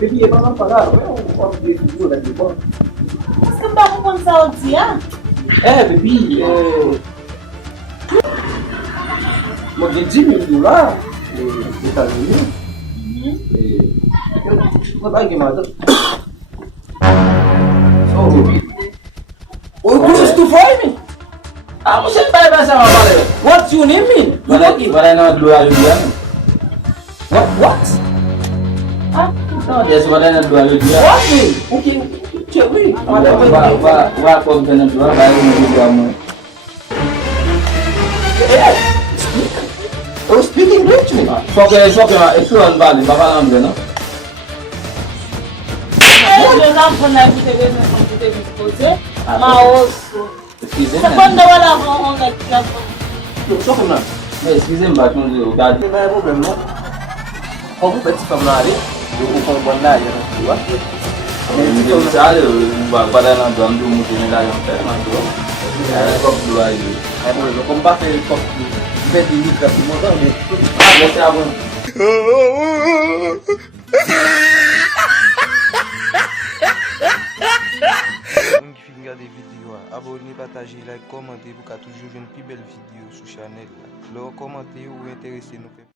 Bébé, pas en parler, on va des vidéos là dedans. Est-ce que pas comme ça au dia? Bébé, moi j'ai 10 000 dollars aux États-Unis. Et je ne pas madame. So, bébé. Oh, close to find me. I'm saying bye bye sama pare. What you name me? Wala na dua dia. What? Ah, No, dia wala na dua dia. What me? Okay, cewek. Wa ko na dua baru ni kamu. Oh, speak English me. Foke itu an bali baba lambe no. je n'en prends pas de raison pour te disposer. Ma osso. Excusez-moi. Secondo wala on a la Só que não. Mais excusez-moi tu nous regarde. Não é problema não. Como vai te falar aí? Eu vou com bom lá, já não tua. Dia sale pada na bandu mungkin la yang tak masuk. Kok dua itu. É bom, eu combate ele com bem de micro de motor, né? Biasa apa? Qui fait regarder vidéo, abonnez, partagez, like, commentez pour qu'à toujours une plus belle vidéo sur la chaîne. Le commenter ou intéresser nous.